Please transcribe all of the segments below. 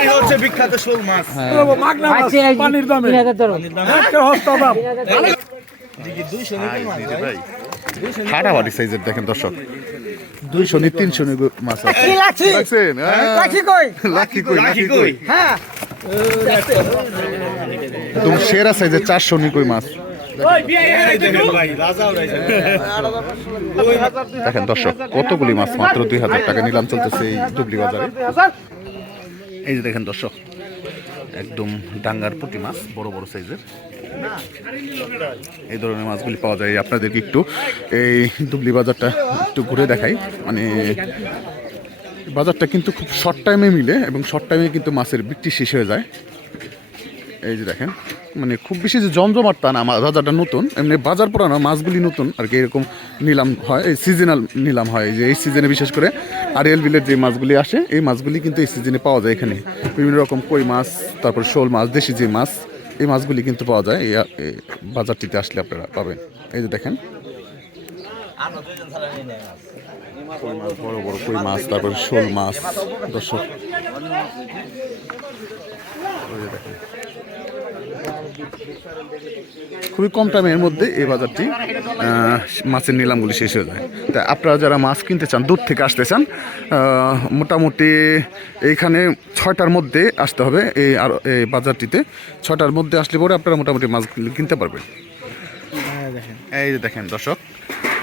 এই হচ্ছে বিখ্যাত শোল মাছ। পানির দামে। হাড়াবাড়ি সাইজের দেখেন দর্শক। দুইশো নি তিনশো নি মাছ আছে। দেখছেন? হ্যাঁ? কই? লাকি কই হ্যাঁ। একদম সেরা সাইজের চারশো নি কই মাছ। দেখেন ভাই রাজা উড়াইছে। দেখেন দর্শক কতগুলি মাছ মাত্র দুই হাজার টাকা নিলাম চলতেছে এই ডুবলি বাজারে। এই যে দেখেন দর্শক একদম ডাঙ্গার পুঁটি মাছ বড় বড় সাইজের। এই ধরনের মাছগুলি পাওয়া যায়। আপনাদেরকে একটু এই ডুবলি বাজারটা একটু ঘুরে দেখাই। মানে বাজারটা কিন্তু খুব শর্ট টাইমে মিলে এবং শর্ট টাইমে কিন্তু মাছের বিক্রি শেষ হয়ে যায়। এই যে দেখেন মানে খুব বেশি যে জমজমাট তা না বাজারটা নতুন, এমনি বাজার পুরানো মাছগুলি নতুন, আর কি এরকম নিলাম হয়, এই সিজনাল নিলাম হয় যে এই সিজনে বিশেষ করে আরিয়াল বিলের যে মাছগুলি আসে, এই মাছগুলি কিন্তু এই সিজনে পাওয়া যায় এখানে। বিভিন্ন রকম কই মাছ, তারপর শোল মাছ, দেশি যে মাছ, এই মাছগুলি কিন্তু পাওয়া যায়, এই বাজারটিতে আসলে আপনারা পাবেন। এই যে দেখেন। বড় বড় কই মাছ, তারপর শোল মাছ, দর্শক। দেখেন। খুবই কম টাইমের মধ্যে এই বাজারটি মাছের নিলামগুলি শেষ হয়ে যায়। তা আপনারা যারা মাছ কিনতে চান দূর থেকে আসতে চান মোটামুটি এইখানে ছয়টার মধ্যে আসতে হবে এই আর এই বাজারটিতে। ছয়টার মধ্যে আসলে পরে আপনারা মোটামুটি মাছ কিনতে পারবেন। এই যে দেখেন দর্শক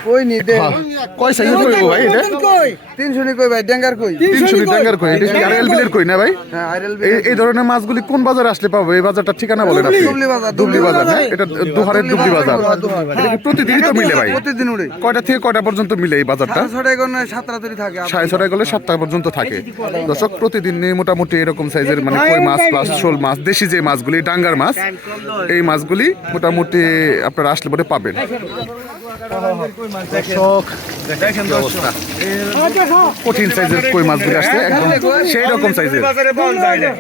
কই নি দে? হ্যাঁ, কয় কই ভাই এটা? কই? তিনশো নি কই ভাই? ডেঙ্গার কই? তিনশো টাকার কই? এটা কি আড়াইল বিলের কই? না ভাই? হ্যাঁ আইরেল এই- এই ধরনের মাছগুলি কোন বাজারে আসলে পাবো এই বাজারটা ঠিকানা বলেন আপনি। দুবলি বাজার, দুবলি বাজার হ্যাঁ? এটা দুহারের দুবলি বাজার। এটা কি প্রতিদিনই তো মিলে ভাই? প্রতিদিন উড়ে কয়টা থেকে কয়টা পর্যন্ত মিলে এই বাজারটা? সাড়ে ছটায় কোন সাতটা তৈরি থাকে সাড়ে ছটায় গেলে সাতটা পর্যন্ত থাকে। দর্শক প্রতিদিন নিয়ে মোটামুটি এরকম সাইজের মানে কই মাছ প্লাস শোল মাছ দেশি যে মাছগুলি ডাঙ্গার মাছ এই মাছগুলি মোটামুটি আপনারা আসলে পরে পাবেন। দর্শক দেখেন অবস্থা। কঠিন সাইজের কই মাছগুলি আসছে? একদম সেই রকম সাইজের বাজারে পাওয়া যায় না?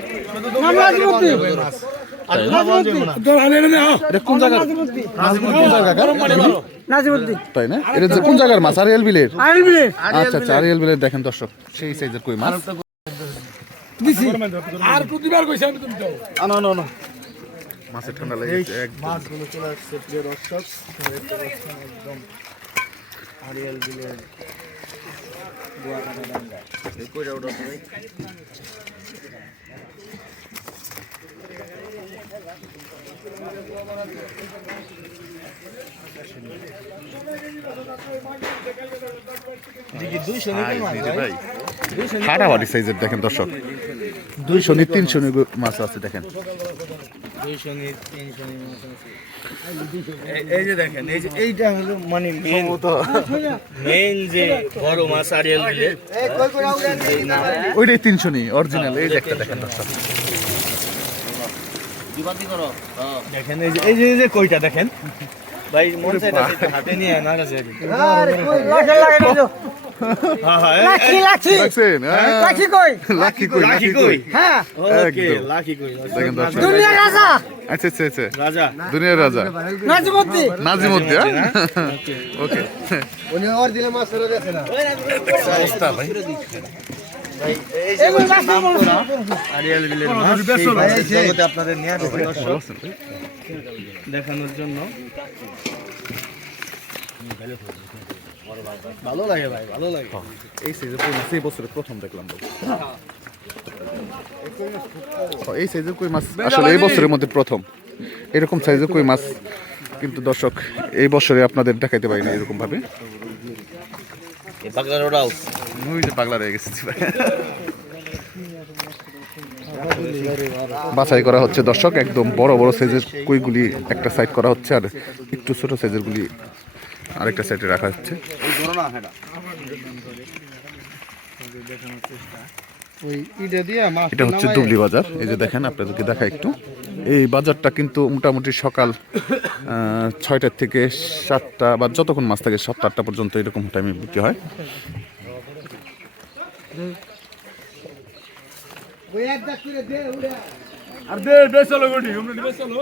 এটা কোন জায়গার না মাছ? আরিয়াল বিলের? আচ্ছা আচ্ছা আরিয়াল বিলের দেখেন দর্শক সেই সাইজের কই মাছ? আর প্রতিবার কইছে আমি তুমি দাও আনো আনো আনো মাছের ঠান্ডা লেগেছে একদম। মাছগুলো চলে আসছে প্রিয় দর্শক। একদম আরিয়াল বিলের গুয়াকাটা ডাঙ্গা। এই কইরা ওটা ভাই দেখি দুইশো সাইজের দেখেন দর্শক। দুইশো নি তিনশো নি মাছ আছে দেখেন। এই- এই যে দেখেন এই যে এইটা হলো মানে মেন মেন যে বড় মাছ আরিয়াল ওইটাই তিনশো নি অরিজিনাল এই যে একটা দেখেন দর্শক। দেখেন এই যে এই যে কইটা দেখেন। ভাই মন চাইতা হাতে নিয়ে না কাছে? কই কই? কই কই? হ্যাঁ। ওকে। কই দুনিয়া রাজা। আচ্ছা আচ্ছা আচ্ছা। রাজা। দুনিয়ার রাজা। ওকে। উনি আর দিলে মাছ ধরে দেখে না। অবস্থা ভাই। মাছের জগতে আপনাদের নিয়ে দেখানোর জন্য। ভালো লাগে ভাই ভালো লাগে। এই সাইজের কই মাছ এই বছরে প্রথম দেখলাম ভাই। এই সাইজের কই মাছ? আসলে এই বছরের মধ্যে প্রথম। এরকম সাইজের কই মাছ? কিন্তু দর্শক এই বছরে আপনাদের দেখাইতে পারি না এরকম ভাবে এই পাগলার ওরাও। পাগলা রয়ে গেছি। ভাই। বাছাই করা হচ্ছে। দর্শক, একদম বড় বড় সাইজের কইগুলি একটা সাইড করা হচ্ছে আর একটু ছোট সাইজের গুলি আরেকটা সাইডে রাখা হচ্ছে। এটা হচ্ছে দুবলি বাজার। এই যে দেখেন, আপনাদেরকে দেখা একটু। এই বাজারটা কিন্তু মোটামুটি সকাল ছয়টার থেকে সাতটা বা যতক্ষণ মাছ থাকে, সাতটা, আটটা পর্যন্ত এরকম টাইমে বিক্রি হয়। আর দে বেসলো গড়ি আমরা দি বেসলো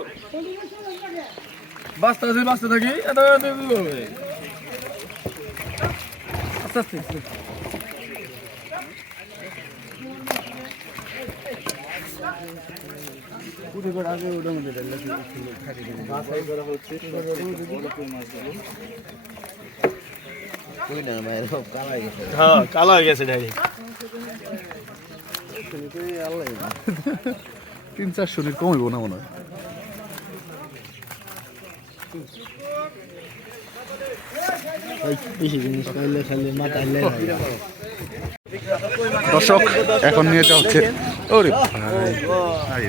বাস্তা আছে বাস্তা থাকি এটা আস্তে আস্তে পুরো গড় আগে উড়ং কালা হয়ে গেছে ডাইরেক্ট তিন চারশো নিট কমাইব না মনে হয় দর্শক এখন নিয়ে যাওয়া হচ্ছে ওরে ভাই।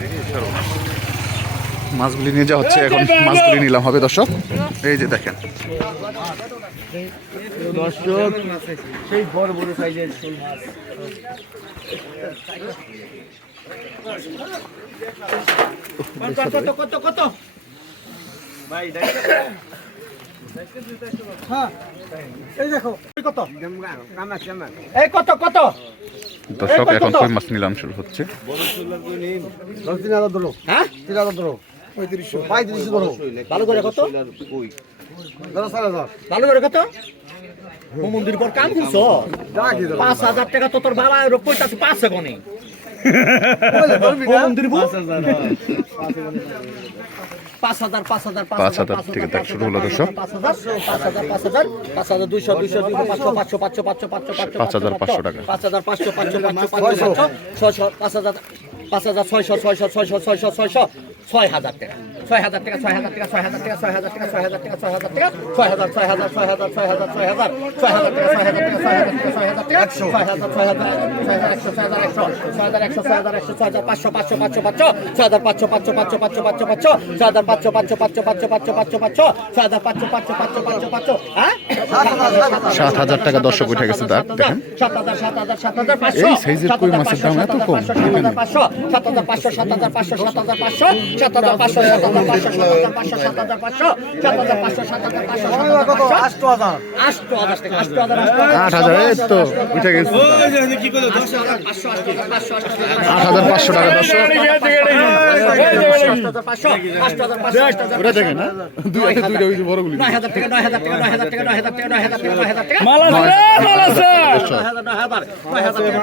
মাছগুলি নিয়ে যাওয়া হচ্ছে এখন মাছগুলি নিলাম। হবে দর্শক? এই যে দেখেন। দর্শক সেই বড় বড় সাইজের কত কত কত ভাই হ্যাঁ এই দেখো কত? এই কত কত? দর্শক এখন কই মাছ নিলাম? শুরু হচ্ছে। হ্যাঁ পঁয়ত্রিশশো পঁয়ত্রিশশো ধরো ভালো করে কত ভালো করে কত মন্দির পর কাম করছ পাঁচ হাজার টাকা তো তোর বাবা রোপইটা পাঁচ সেকনে পাঁচ হাজার পাঁচ হাজার পাঁচ হাজার থেকে দেখ শুরু হলো। পাঁচ হাজার পাঁচ হাজার পাঁচ হাজার পাঁচ হাজার দুইশো দুইশো দুইশো পাঁচশো পাঁচশো পাঁচশো পাঁচশো পাঁচশো পাঁচ হাজার পাঁচশো টাকা। পাঁচ হাজার পাঁচশো পাঁচশো পাঁচশো পাঁচশো পাঁচশো ছয়শো পাঁচ হাজার পাঁচ হাজার ছয়শো ছয়শো ছয়শো ছয়শো ছয়শো ছয় হাজার টাকা ছয় হাজার টাকা ছয় হাজার টাকা ছয় হাজার টাকা ছয় হাজার টাকা ছয় হাজার টাকা ছয় হাজার টাকা ছয় হাজার ছয় হাজার ছয় হাজার ছয় হাজার ছয় হাজার ছয় হাজার টাকা ছয় হাজার টাকা ছয় হাজার টাকা ছয় হাজার টাকা ছয় হাজার ছয় হাজার ছয় হাজার একশো ছয় হাজার একশো ছয় হাজার একশো ছয় হাজার একশো ছয় হাজার পাঁচশো পাঁচশো পাঁচশো পাঁচশো ছয় হাজার পাঁচশো পাঁচশো পাঁচশো পাঁচশো পাঁচশো পাঁচশো পাঁচশো পাঁচশো পাঁচশো পাঁচশো ছয় হাজার পাঁচশো পাঁচশো পাঁচশো পাঁচশো পাঁচশো হ্যাঁ সাত হাজার টাকা দর্শক উঠে গেছে দাঁত সাত হাজার সাত হাজার সাত হাজার পাঁচশো সাত হাজার পাঁচশো সাত হাজার পাঁচশো সাত হাজার পাঁচশো সাত হাজার পাঁচশো সাত হাজার পাঁচশো সাত হাজার পাঁচশো সাত হাজার পাঁচশো সাত হাজার পাঁচশো সাত হাজার পাঁচশো সাত হাজার পাঁচশো সাত হাজার পাঁচশো আষ্ট হাজার আষ্ট হাজার টাকা আষ্ট হাজার আট হাজার এই তো উঠে গেছে আট হাজার পাঁচশো টাকা দর্শক ওটা দেখেন হ্যাঁ দুই হাজার বড়গুলি নয় হাজার টাকা নয় হাজার টাকা নয় হাজার টাকা নয় হাজার টাকা নয় হাজার টাকা নয় হাজার টাকা মাল আছে রে, মাল আছে নয় হাজার নয় হাজার নয় হাজার টাকা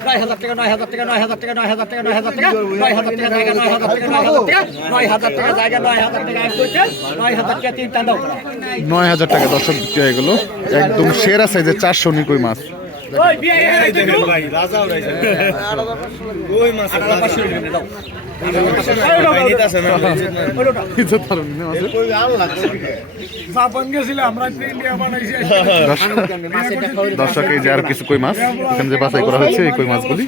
নয় হাজার টাকা নয় হাজার টাকা নয় হাজার টাকা নয় হাজার টাকা নয় হাজার টাকা নয় হাজার টাকা নয় হাজার টাকা নয় হাজার টাকা নয় হাজার টাকা নয় হাজার টাকা নয় হাজার টাকা নয় হাজার টাকা নয় হাজার টাকা নয় হাজার টাকা দর্শক বিক্রি হয়ে গেল একদম সেরা সাইজের চারশো নি কই মাছ ওই বিয়ে ভাই রাজা উড়াইছে ওই মাছ পাঁচশো টাকা দাও ইজ্জত পালন না মাছের। জাপান গেছিলাম রাত্রে ইন্ডিয়া বানাইছি দর্শক- দর্শক এই যে আর কিছু কই মাছ এখানে যে বাছাই করা হয়েছে এই কই মাছগুলি কত কত কত কত কত কত এটা এটা কত এই কত না বুবা হয়ে গেছো এই কত কত হেলে তুবলি এটা কত মাছ পাবো মাগনা মাছ পানির দামে তিন হাজার ধরো এর হস্তা দাম ভালো করে কোন হ্যাঁ এর দাম হস্তার বাংলাদেশে কোনো নয় হাজার টাকা নয় হাজার হয়ে গেলো। একদম সেরা সাইজের চারশো নিকুই মাছ। ওই মাছ দর্শক যে আর কিছু কই মাছ? এখানে যে বাছাই করা হচ্ছে কই মাছগুলি?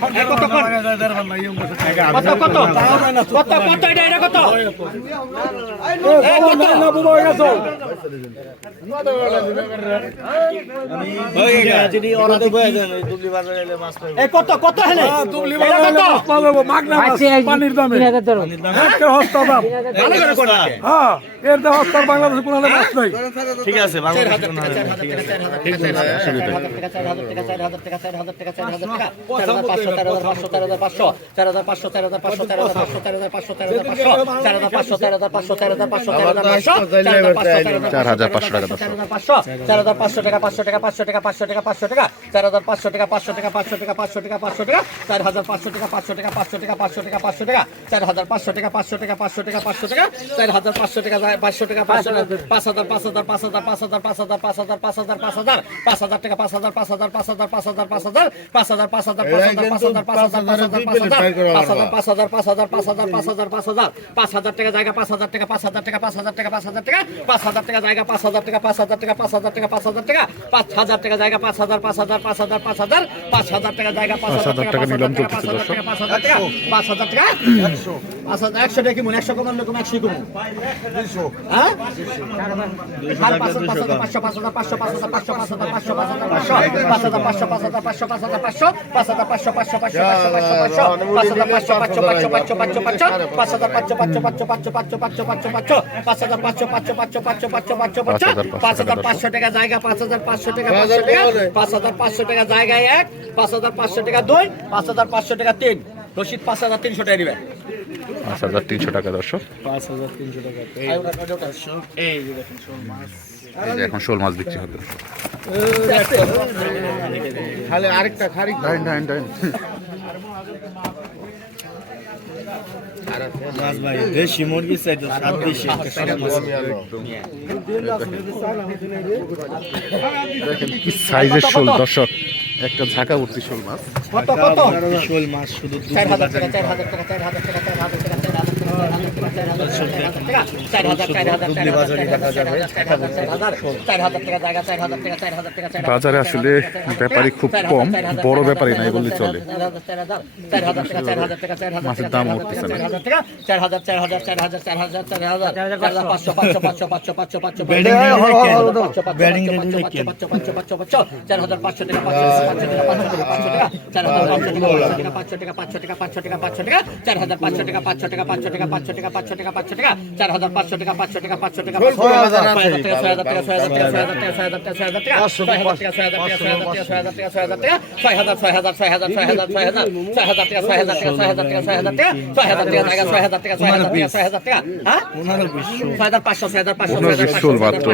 কত কত হলে পানির দামে। পাঁচশো চার হাজার পাঁচশো চার হাজার পাঁচশো চার হাজার পাঁচশো চার হাজার পাঁচশো টাকা পাঁচশো টাকা পাঁচশো টাকা পাঁচশো টাকা পাঁচশো টাকা চার হাজার পাঁচশো টাকা পাঁচশো টাকা পাঁচশো টাকা পাঁচশো টাকা পাঁচশো টাকা চার হাজার পাঁচশো টাকা পাঁচশো টাকা পাঁচশো টাকা পাঁচশো টাকা পাঁচশো টাকা চার হাজার পাঁচশো টাকা পাঁচশো টাকা পাঁচশো টাকা পাঁচশো টাকা চার হাজার পাঁচশো টাকা পাঁচশো টাকা পাঁচশো পাঁচ হাজার পাঁচ হাজার পাঁচ হাজার পাঁচ হাজার পাঁচ হাজার পাঁচ হাজার পাঁচ হাজার পাঁচ হাজার পাঁচ হাজার টাকা পাঁচ হাজার পাঁচ হাজার পাঁচ হাজার পাঁচ হাজার পাঁচ হাজার পাঁচ হাজার পাঁচ হাজার পাঁচ হাজার পাঁচ হাজার পাঁচ হাজার পাঁচ হাজার পাঁচ হাজার পাঁচ হাজার পাঁচ হাজার পাঁচ হাজার পাঁচ হাজার পাঁচ হাজার পাঁচ হাজার পাঁচ হাজার টাকা জায়গা পাঁচ হাজার টাকা পাঁচ হাজার টাকা পাঁচ হাজার টাকা পাঁচ হাজার টাকা পাঁচ হাজার টাকা জায়গা পাঁচ হাজার টাকা পাঁচ হাজার টাকা পাঁচ হাজার টাকা পাঁচ হাজার টাকা পাঁচ হাজার টাকা জায়গা পাঁচ হাজার পাঁচ হাজার পাঁচ হাজার পাঁচ হাজার পাঁচ হাজার টাকা জায়গা পাঁচ হাজার টাকা পাঁচ হাজার টাকা পাঁচ হাজার টাকা পাঁচ হাজার টাকা হাজার একশো টাকা কিমন একশো কমান রকম একশো কমন হ্যাঁ পাঁচ হাজার পাঁচ হাজার পাঁচশো পাঁচ হাজার পাঁচশো পাঁচ হাজার পাঁচশো পাঁচ হাজার পাঁচশো পাঁচ হাজার পাঁচশো পাঁচ হাজার পাঁচশো পাঁচ হাজার পাঁচশো পাঁচশো পাঁচ হাজার পাঁচশো পাঁচশো পাঁচশো পাঁচশো পাঁচশো পাঁচশো পাঁচশো পাঁচশো পাঁচশো পাঁচশো পাঁচশো পাঁচশো পাঁচ হাজার পাঁচশো পাঁচশো পাঁচশো পাঁচশো পাঁচশো পাঁচশো পাঁচশো পাঁচ হাজার পাঁচশো টাকা জায়গা পাঁচ হাজার পাঁচশো টাকা পাঁচশো টাকা পাঁচ হাজার পাঁচশো টাকা জায়গায় এক পাঁচ হাজার পাঁচশো টাকা দুই পাঁচ হাজার পাঁচশো টাকা তিন রশিদ পাঁচ হাজার তিনশো টাকা নেবেন পাঁচ হাজার তিনশো টাকা দর্শক। এই যে দেখেন শোল মাছ এই যে এখন শোল মাছ বিক্রি হবে খালি আরেকটা খারি ডাইন ডাইন ডাইন। দেশি মুরগি চাই সাত দেশি দেখেন কি সাইজের শোল দর্শক। একটা ঝাঁকা ভর্তি শোল মাছ। কত কত? শোল মাছ শুধু চার হাজার টাকা চার হাজার টাকা চার হাজার টাকা চার হাজার টাকা। বাজারে আসলে ব্যাপারী খুব কম, বড় ব্যাপারী নাই বললে চলে। মাছের দাম উঠতেছে না। চার হাজার পাঁচশো টাকা পাঁচশো টাকা পাঁচশো টাকা পাঁচশো টাকা চার হাজার পাঁচশো টাকা পাঁচশো টাকা পাঁচশো টাকা পাঁচশো টাকা পাঁচশো টাকা পাঁচশো টাকা চার হাজার পাঁচশো টাকা পাঁচশো টাকা পাঁচশো টাকা পাঁচশো টাকা ছয় হাজার টাকা ছয় হাজার টাকা ছয় হাজার টাকা ছয় হাজার টাকা ছয় হাজার টাকা ছয় হাজার টাকা ছয় হাজার টাকা ছয় হাজার টাকা ছয় হাজার টাকা ছয় হাজার ছয় হাজার ছয় হাজার ছয় হাজার ছয় হাজার ছয় হাজার ছয় হাজার টাকা ছয় হাজার টাকা ছয় হাজার টাকা ছয় হাজার টাকা ছয় হাজার টাকা ছয় হাজার টাকা ছয় হাজার টাকা হ্যাঁ ছয় হাজার পাঁচশো ছয় হাজার পাঁচশো পিস শোল মাত্র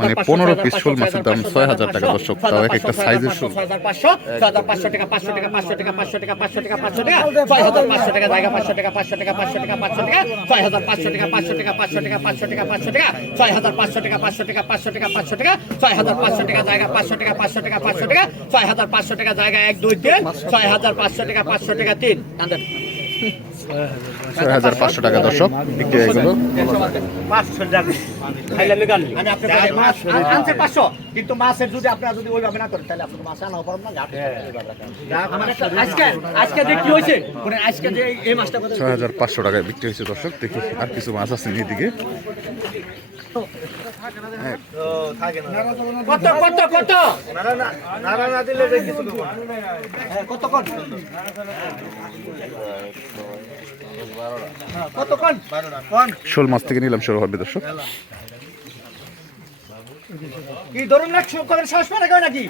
মানে পনেরো পিস শোল মাছের দাম ছয় হাজার টাকা দর্শক তাও এক একটা সাইজের শোল ছয় হাজার পাঁচশো ছয় হাজার পাঁচশো টাকা পাঁচশো টাকা পাঁচশো টাকা পাঁচশো টাকা পাঁচশো টাকা পাঁচশো টাকা ছয় হাজার পাঁচশো টাকা জায়গা পাঁচশো টাকা পাঁচশো টাকা পাঁচশো টাকা পাঁচশো টাকা ছয় হাজার পাঁচশো টাকা পাঁচশো টাকা পাঁচশো টাকা পাঁচশো টাকা পাঁচশো টাকা ছয় হাজার পাঁচশো টাকা পাঁচশো টাকা পাঁচশো টাকা পাঁচশো টাকা ছয় হাজার পাঁচশো টাকা জায়গা পাঁচশো টাকা পাঁচশো টাকা পাঁচশো টাকা ছয় হাজার পাঁচশো টাকা জায়গা এক দুই তিন ছয় হাজার পাঁচশো টাকা পাঁচশো টাকা তিন ছয় হাজার পাঁচশো টাকা, দর্শক। বিক্রি গেল। পাঁচশো টাকা খাইলে গান আমি আপনাকে মাছ পাঁচশো কিন্তু মাছের যদি আপনারা যদি ওইভাবে না করেন তাহলে মাছ আজকে হয়েছে আজকে এই হাজার পাঁচশো টাকায় বিক্রি হয়েছে দেখি আর কিছু মাছ আছে এদিকে। কত কত? শোল মাছ থেকে নিলাম, শুরু হবে দর্শক। কি, ধরুন না কবের শ্বাস কেউ নাকি?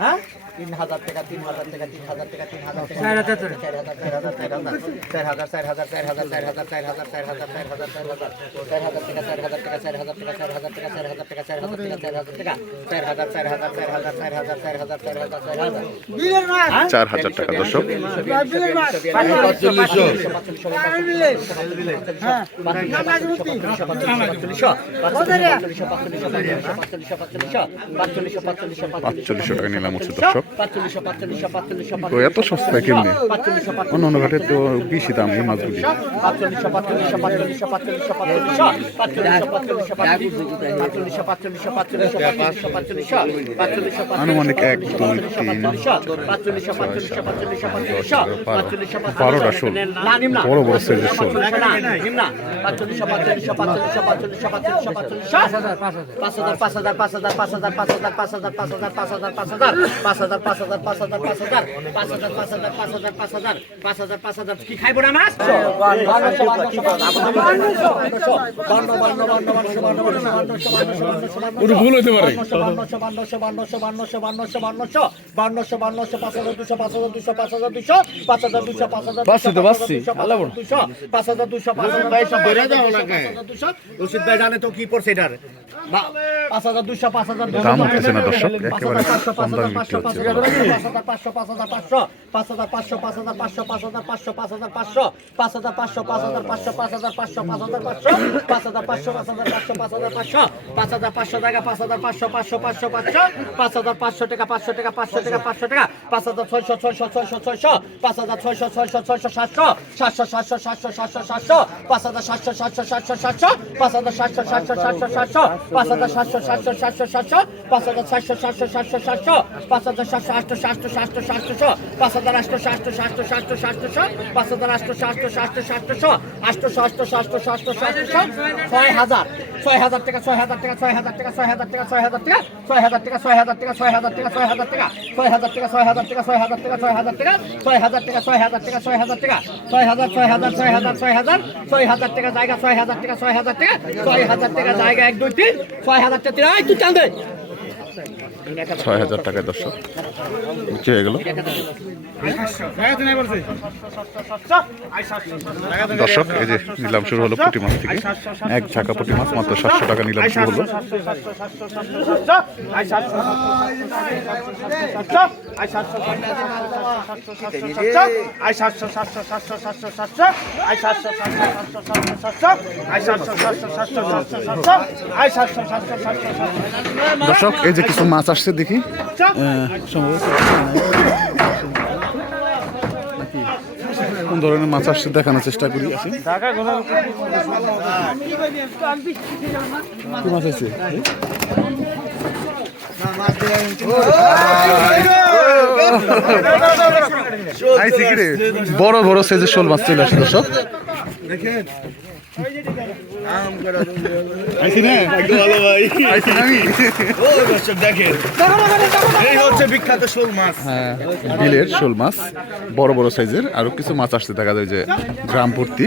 হ্যাঁ? তিন হাজার টাকা তিন হাজার টাকা তিন হাজার টাকা তিন হাজার টাকা চার হাজার চার হাজার চার হাজার চার হাজার চার হাজার চার হাজার চার হাজার চার হাজার চার হাজার চার হাজার চার হাজার চার হাজার টাকা চার হাজার টাকা চার হাজার টাকা চার হাজার টাকা চার হাজার টাকা চার হাজার টাকা চার হাজার টাকা চার হাজার চার হাজার চার হাজার চার হাজার চার হাজার চার হাজার চার হাজার চার হাজার টাকা দর্শক হ্যাঁ পাঁচচল্লিশশো টাকা নিলাম হচ্ছে দর্শক তো এত সস্তা কেমনি অন্য অন্য ঘাটে তো বেশি দাম এই মাছগুলি আনুমানিক এক দুই তিন বারোটা শোল বড় বড় সাইজের শোল পাঁচ হাজার পাঁচ হাজার দামে বিক্রি হচ্ছে পাঁচশো পাঁচ হাজার পাঁচ হাজার পাঁচ হাজার পাঁচ হাজার পাঁচ হাজার পাঁচ হাজার পাঁচশো পাঁচ হাজার পাঁচ হাজার পাঁচ হাজার পাঁচ হাজার পাঁচ হাজার পাঁচ হাজার পাঁচ হাজার পাঁচ হাজার পাঁচ হাজার টাকা পাঁচশো টাকা পাঁচশো টাকা পাঁচশো টাকা পাঁচ হাজার ছয়শো পাঁচ হাজার ছয়শো দাম উঠতেছে না দর্শক একেবারে কম দামে বিক্রি হচ্ছে সাতশো সাতশো সাতশো সাতশো সাতশো সাতশো ছয় হাজার টাকা ছয় হাজার টাকা ছয় হাজার টাকা ছয় হাজার টাকা ছয় হাজার টাকা ছয় হাজার টাকা ছয় হাজার টাকা ছয় হাজার টাকা ছয় হাজার টাকা ছয় হাজার টাকা ছয় হাজার টাকা ছয় হাজার টাকা ছয় হাজার টাকা ছয় হাজার টাকা ছয় হাজার টাকা ছয় হাজার টাকা ছয় হাজার ছয় ছয় হাজার ছয় ছয় হাজার টাকা জায়গা ছয় হাজার টাকা ছয় হাজার টাকা ছয় হাজার টাকা জায়গা এক দুই তিন ছয় হাজার তিন তুই চান্দে ছয় হাজার টাকায় দর্শক। বিক্রি হয়ে গেল। দর্শক, এই যে নিলাম শুরু হলো পুঁটি মাছ থেকে। এক ঝাঁকা পুঁটি মাছ, মাত্র সাতশো টাকা নিলাম শুরু হলো। দর্শক, এই যে কিছু মাছ আসছে দেখি। কোন ধরনের মাছ আসছে দেখানোর চেষ্টা করি বড় বড় সেজে শোল মাছ চলে আসে, দর্শক। আইসি হ্যাঁ, বিলের শোল মাছ বড় বড় সাইজের আরও কিছু মাছ আসতে দেখা যায় যে গ্রাম ভর্তি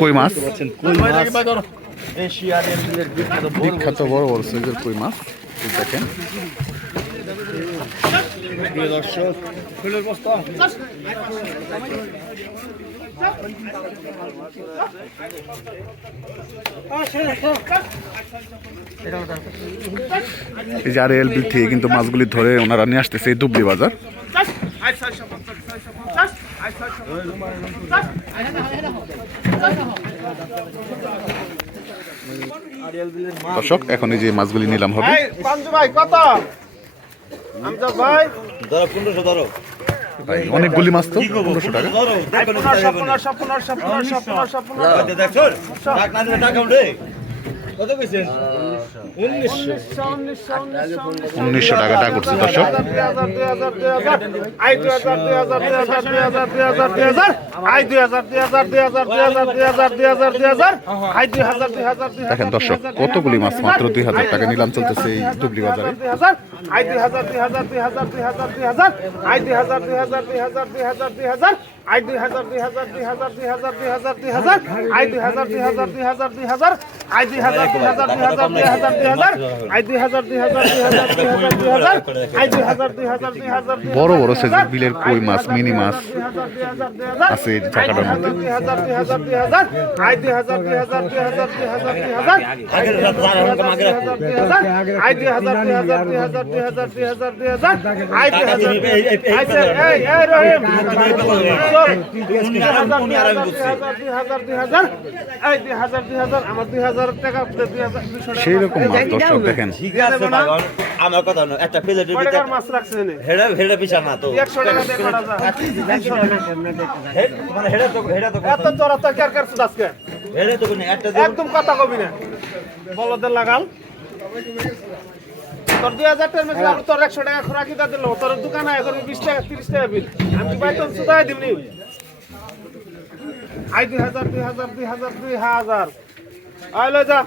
কই মাছ? বিখ্যাত বড় বড় সাইজের কই মাছ। দেখেন। প্রিয় দর্শক ফুলের বস্তা। এই যে আর এল বিল থেকে কিন্তু মাছগুলি ধরে ওনারা নিয়ে আসতেছে এই দুবলি বাজার। দর্শক এখন এই যে মাছগুলি নিলাম হবে। অনেকগুলি মাছ তো পনেরোশো টাকা। কত উনিশশো টাকা করছে দর্শক দেখেন দর্শক কতগুলি মাছ মাত্র দুই হাজার টাকা নিলাম চলতেছে এই ডুবলি বাজারে আই দুই হাজার দুই হাজার দুই হাজার দুই হাজার দুই হাজার দুই হাজার আই দুই হাজার দুই হাজার দুই হাজার দুই হাজার আই দুই হাজার দুই হাজার দুই হাজার দুই হাজার হাজার দুই হাজার দুই হাজার দুই হাজার দুই হাজার আই দুই হাজার দুই হাজার দুই হাজার দুই হাজার দুই হাজার আই দুই হাজার দুই হাজার দুই হাজার দুই বড় বড় সাইজের বিলের কই মাছ মিনি মাছ আছে এই মধ্যে দুই হাজার দুই হাজার দুই হাজার আই দুই হাজার দুই হাজার দুই হাজার দুই হাজার দুই হাজার আই দুই হাজার দুই হাজার দুই হাজার দুই হাজার দুই হাজার দুই হাজার আই দুই হাজার আই এই এই রহিম দুই হাজার দুই হাজার এই দুই হাজার দুই হাজার আমার দুই হাজার টাকা দুই হাজার দুইশো টাকা সেই মাছ দর্শক দেখেন। ঠিক আছে পাগল আমার কথা নয় একটা প্লেটের ভিতরে মাছ রাখছে হেডা হেডা পিছা না তো। একশো টাকা দিয়ে করা যায়। হে- মানে হেডা তো হেডা তো এত চড়া তো কার কার সুদ আজকে? হেডা তো কোনো একটা দিয়ে একদম কথা কবি না। বলদের লাগাল। তোর দুই হাজার টাকা মেঘলা তোর একশো টাকা খোরাকি দা দিল। তোর দোকানে এখন বিশ টাকা তিরিশ টাকা বিল। আমি বাইতন সুদাই আই আইলে যা।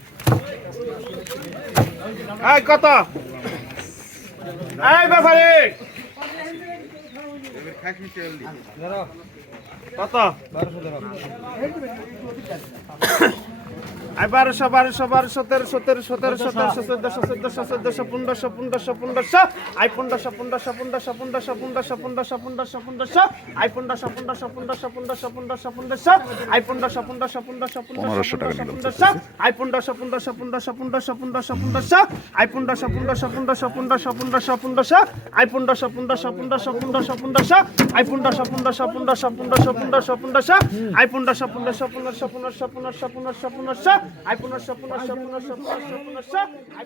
এই কত? এই ব্যাপারে! কত? বারোশো বারোশো বারোশো তেরোশো তেরোশো তেরোশো তেরোশো চোদ্দশো চোদ্দশো চোদ্দশো পনেরোশো পনেরোশো পনেরোশো আই পনেরোশো পনেরোশো পনেরোশো পনেরোশো পনেরোশো পনেরোশো পনেরোশো পনেরোশো আই পনেরোশো পনেরোশো পনেরোশো পনেরোশো পনেরোশো পনেরোশো আই পনেরোশো পনেরোশো পনেরোশো পনেরোশো পনেরোশো আই পনেরোশো পনেরোশো পনেরোশো পনেরোশো পনেরোশো পনেরোশো আই পনেরোশো পনেরোশো পনেরোশো পনেরোশো পনেরোশো পনেরোশো আই পনেরোশো পনেরোশো পনেরোশো পনেরোশো পনেরোশো আই পনেরোশো পনেরোশো পনেরোশো পনেরোশো পনেরোশো পনেরোশো আই পনেরোশো পনেরোশো পনেরোশো পনেরোশো পনেরোশো পনেরোশো পনেরোশো পুনশ্চ I Punashcha Punashcha Punashcha Punashcha Punashcha I